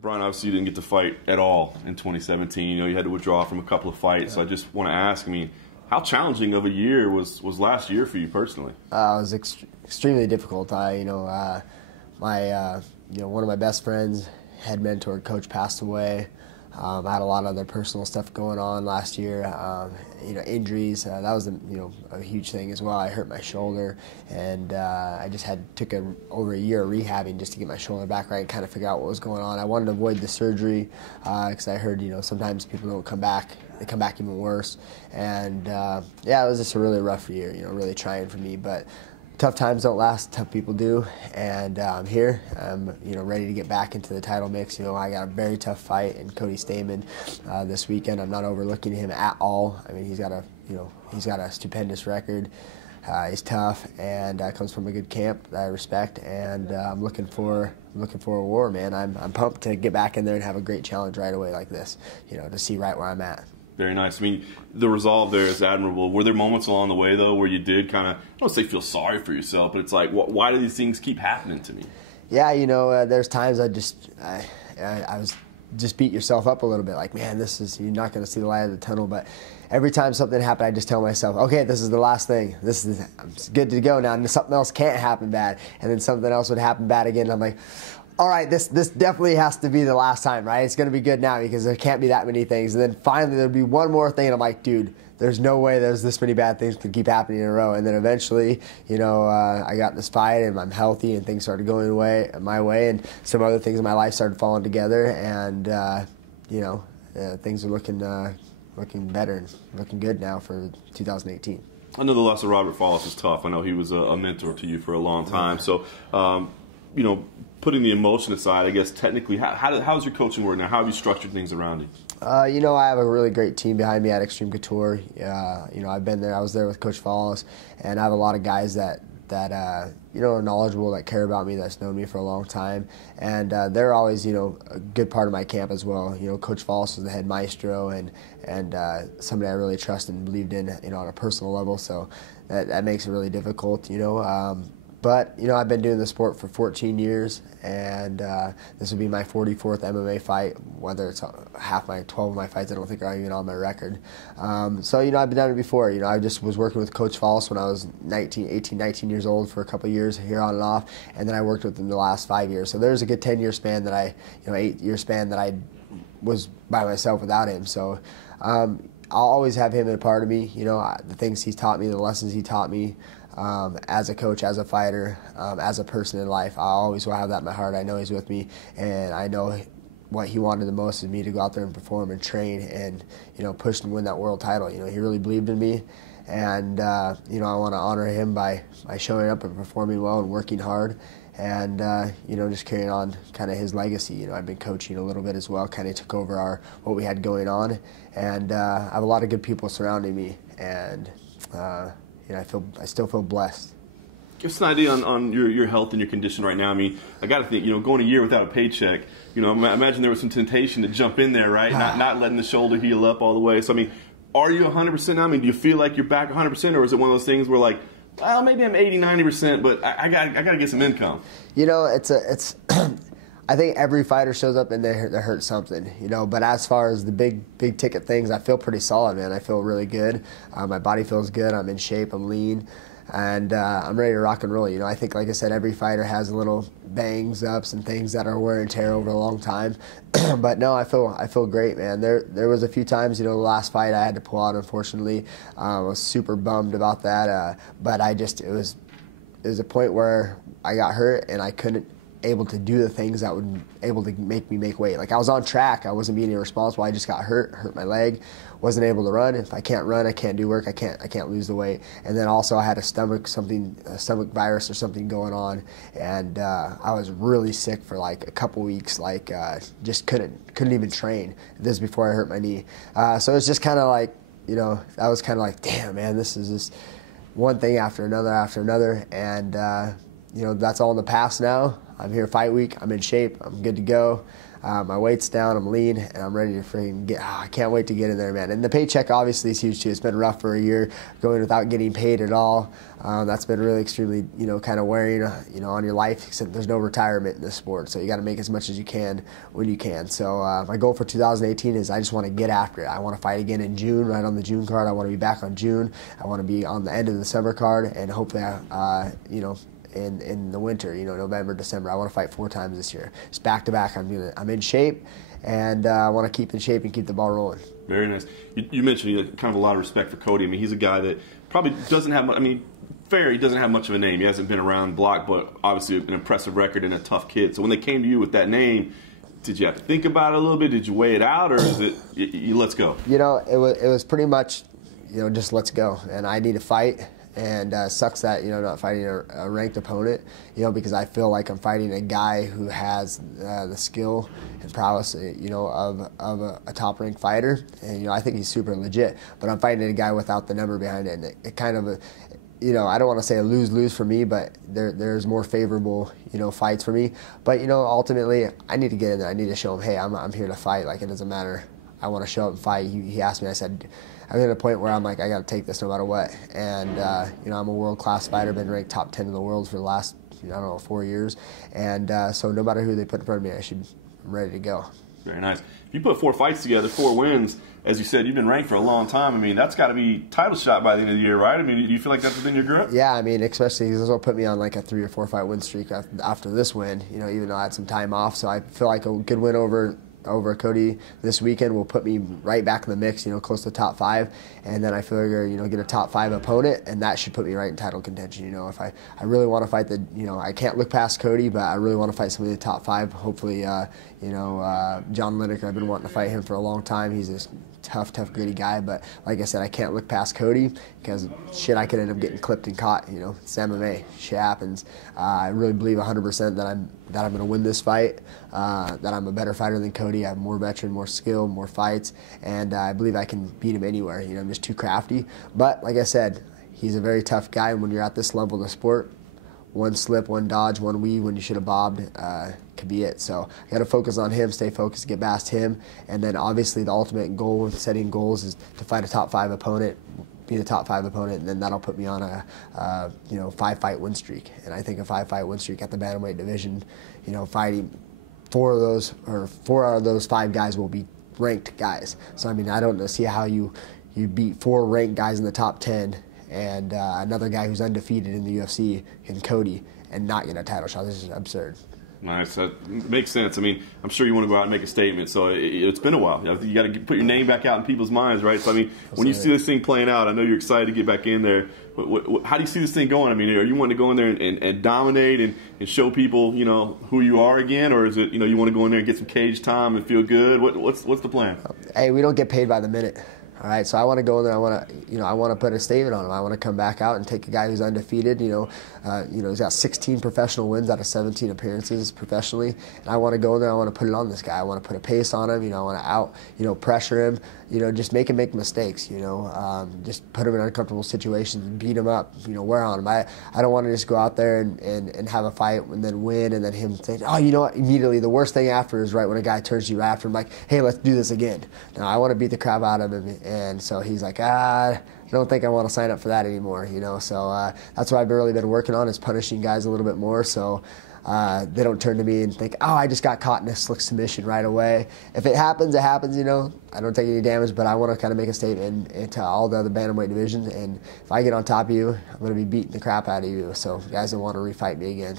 Bryan, obviously you didn't get to fight at all in 2017. You had to withdraw from a couple of fights. So I just want to ask, how challenging of a year was last year for you personally? It was extremely difficult. One of my best friends, head mentor, coach, passed away. I had a lot of other personal stuff going on last year. Injuries. That was a huge thing as well. I hurt my shoulder, and I just took over a year of rehabbing just to get my shoulder back right and kind of figure out what was going on. I wanted to avoid the surgery because I heard sometimes people don't come back. They come back even worse. And it was just a really rough year. Really trying for me, but. Tough times don't last, tough people do, and I'm here. I'm ready to get back into the title mix. I got a very tough fight in Cody Stamann this weekend. I'm not overlooking him at all. he's got a stupendous record. He's tough and comes from a good camp that I respect, and I'm looking for a war, man. I'm pumped to get back in there and have a great challenge right away like this. To see right where I'm at. Very nice. The resolve there is admirable. Were there moments along the way, though, where you did kind of, I don't say feel sorry for yourself, but it's like, why do these things keep happening to me? Yeah, there's times I was just beat yourself up a little bit. Like, man, you're not going to see the light of the tunnel. But every time something happened, I just tell myself, okay, this is the last thing. I'm good to go now. And something else can't happen bad. And then something else would happen bad again. And I'm like, all right, this definitely has to be the last time, right? It's going to be good now because there can't be that many things. And then finally there'll be one more thing, and I'm like, dude, there's no way there's this many bad things could keep happening in a row. And then eventually, I got this fight, and I'm healthy, and things started going my way, and some other things in my life started falling together, and things are looking better and looking good now for 2018. I know the loss of Robert Follis was tough. I know he was a mentor to you for a long time. So, putting the emotion aside, I guess technically, how's your coaching work now? How have you structured things around you? I have a really great team behind me at Extreme Couture. I've been there. I was there with Coach Follis, and I have a lot of guys that are knowledgeable, that care about me, that's known me for a long time, and they're always a good part of my camp as well. Coach Follis was the head maestro, and somebody I really trust and believed in, on a personal level. So that makes it really difficult, But, I've been doing the sport for 14 years, and this will be my 44th MMA fight, whether it's 12 of my fights I don't think are even on my record. So, I've done it before. I just was working with Coach Follis when I was 19 years old for a couple of years, here on and off, and then I worked with him the last 5 years. So there's a good 10-year span that 8-year span that I was by myself without him. So I'll always have him a part of me, the things he's taught me, the lessons he taught me. As a coach, as a fighter, as a person in life, I always will have that in my heart. I know he's with me, and I know what he wanted the most is me to go out there and perform and train and, push and win that world title. He really believed in me, and, I want to honor him by showing up and performing well and working hard and, just carrying on kind of his legacy. I've been coaching a little bit as well, kind of took over what we had going on, and I have a lot of good people surrounding me, and I still feel blessed. Give us an idea on your health and your condition right now. I got to think, going a year without a paycheck, I imagine there was some temptation to jump in there, right? Not letting the shoulder heal up all the way. So, are you 100% now? Do you feel like you're back 100%, or is it one of those things where, like, well, maybe I'm 80, 90%, but I got to get some income? It's I think every fighter shows up and they hurt something, But as far as the big ticket things, I feel pretty solid, man. I feel really good. My body feels good. I'm in shape. I'm lean, and I'm ready to rock and roll. I think, like I said, every fighter has little bangs, ups, and things that are wear and tear over a long time. But no, I feel great, man. There was a few times, the last fight I had to pull out. Unfortunately, I was super bummed about that. But it was a point where I got hurt and I couldn't able to do the things that would able to make me make weight. Like, I was on track, I wasn't being irresponsible. I just got hurt my leg, wasn't able to run. If I can't run, I can't do work. I can't lose the weight. And then also I had a stomach virus or something going on, and I was really sick for like a couple weeks. Like, just couldn't even train. This is before I hurt my knee. So it's just kind of like, that was kind of like, damn, man, this is just one thing after another, and that's all in the past now. I'm here fight week. I'm in shape. I'm good to go. My weight's down, I'm lean, and I'm ready to freaking get. I can't wait to get in there, man. And the paycheck obviously is huge too. It's been rough for a year going without getting paid at all. That's been really extremely, kind of wearing, on your life. Except there's no retirement in this sport, so you got to make as much as you can when you can. So my goal for 2018 is I just want to get after it. I want to fight again in June, right on the June card. I want to be back on June. I want to be on the end of the December card, and hopefully, in the winter, November, December. I want to fight 4 times this year. It's back to back. I'm in shape, and I want to keep in shape and keep the ball rolling. Very nice. You mentioned you kind of a lot of respect for Cody. I mean, he's a guy that probably doesn't have. He doesn't have much of a name. He hasn't been around the block, but obviously an impressive record and a tough kid. So when they came to you with that name, did you have to think about it a little bit? Did you weigh it out, or is it you let's go? It was pretty much, just let's go. And I need to fight. And sucks that, not fighting a ranked opponent, because I feel like I'm fighting a guy who has the skill and prowess, of a top-ranked fighter. And, I think he's super legit. But I'm fighting a guy without the number behind it. And it kind of, I don't want to say a lose-lose for me, but there's more favorable, fights for me. But, ultimately, I need to get in there. I need to show him, hey, I'm here to fight. Like, it doesn't matter. I want to show up and fight. He asked me, I said, I'm at a point where I'm like, I got to take this no matter what. And, I'm a world-class fighter, been ranked top 10 in the world for the last, 4 years. And so no matter who they put in front of me, I'm ready to go. Very nice. If you put 4 fights together, 4 wins, as you said, you've been ranked for a long time. I mean, that's got to be title shot by the end of the year, right? I mean, do you feel like that's within your grip? Yeah, especially because this will put me on like a 3 or 4 fight win streak after this win, even though I had some time off. So I feel like a good win over Cody this weekend will put me right back in the mix, close to top 5. And then I figure, get a top 5 opponent, and that should put me right in title contention. If I really want to fight I can't look past Cody, but I really want to fight somebody in the top 5. Hopefully, John Lineker, I've been wanting to fight him for a long time. He's a tough, gritty guy. But like I said, I can't look past Cody because I could end up getting clipped and caught. It's MMA. Shit happens. I really believe 100% that I'm going to win this fight. That I'm a better fighter than Cody. I have more veteran, more skill, more fights, and I believe I can beat him anywhere. I'm just too crafty. But like I said, he's a very tough guy, and when you're at this level of the sport, one slip, one dodge, one weave when you should have bobbed could be it. So I got to focus on him, stay focused, get past him, and then obviously the ultimate goal with setting goals is to fight a top 5 opponent, be the top 5 opponent, and then that'll put me on a 5-fight win streak. And I think a 5-fight win streak at the bantamweight division, fighting 4 out of those 5 guys will be ranked guys. So I don't see how you beat 4 ranked guys in the top 10 and another guy who's undefeated in the UFC in Cody and not get a title shot. This is absurd. Nice. That makes sense. I'm sure you want to go out and make a statement. So it's been a while. You got to put your name back out in people's minds, right? So when you see this thing playing out, I know you're excited to get back in there. How do you see this thing going? Are you wanting to go in there and dominate and show people, who you are again, or is it, you want to go in there and get some cage time and feel good? What's the plan? Hey, we don't get paid by the minute. All right, so I want to go in there. I want to put a statement on him. I want to come back out and take a guy who's undefeated. He's got 16 professional wins out of 17 appearances professionally, and I want to go in there. I want to put it on this guy. I want to put a pace on him. I want to pressure him. Just make him make mistakes. Just put him in uncomfortable situations, beat him up. Wear on him. I don't want to just go out there and have a fight and then win, and then him say, oh, you know what? Immediately the worst thing after is right when a guy turns to you after him like, hey, let's do this again. No, I want to beat the crap out of him. And so he's like, I don't think I want to sign up for that anymore, So that's what I've really been working on is punishing guys a little bit more so they don't turn to me and think, oh, I just got caught in a slick submission right away. If it happens, it happens, I don't take any damage, but I want to kind of make a statement into all the other bantamweight divisions. And if I get on top of you, I'm going to be beating the crap out of you. So guys don't want to refight me again.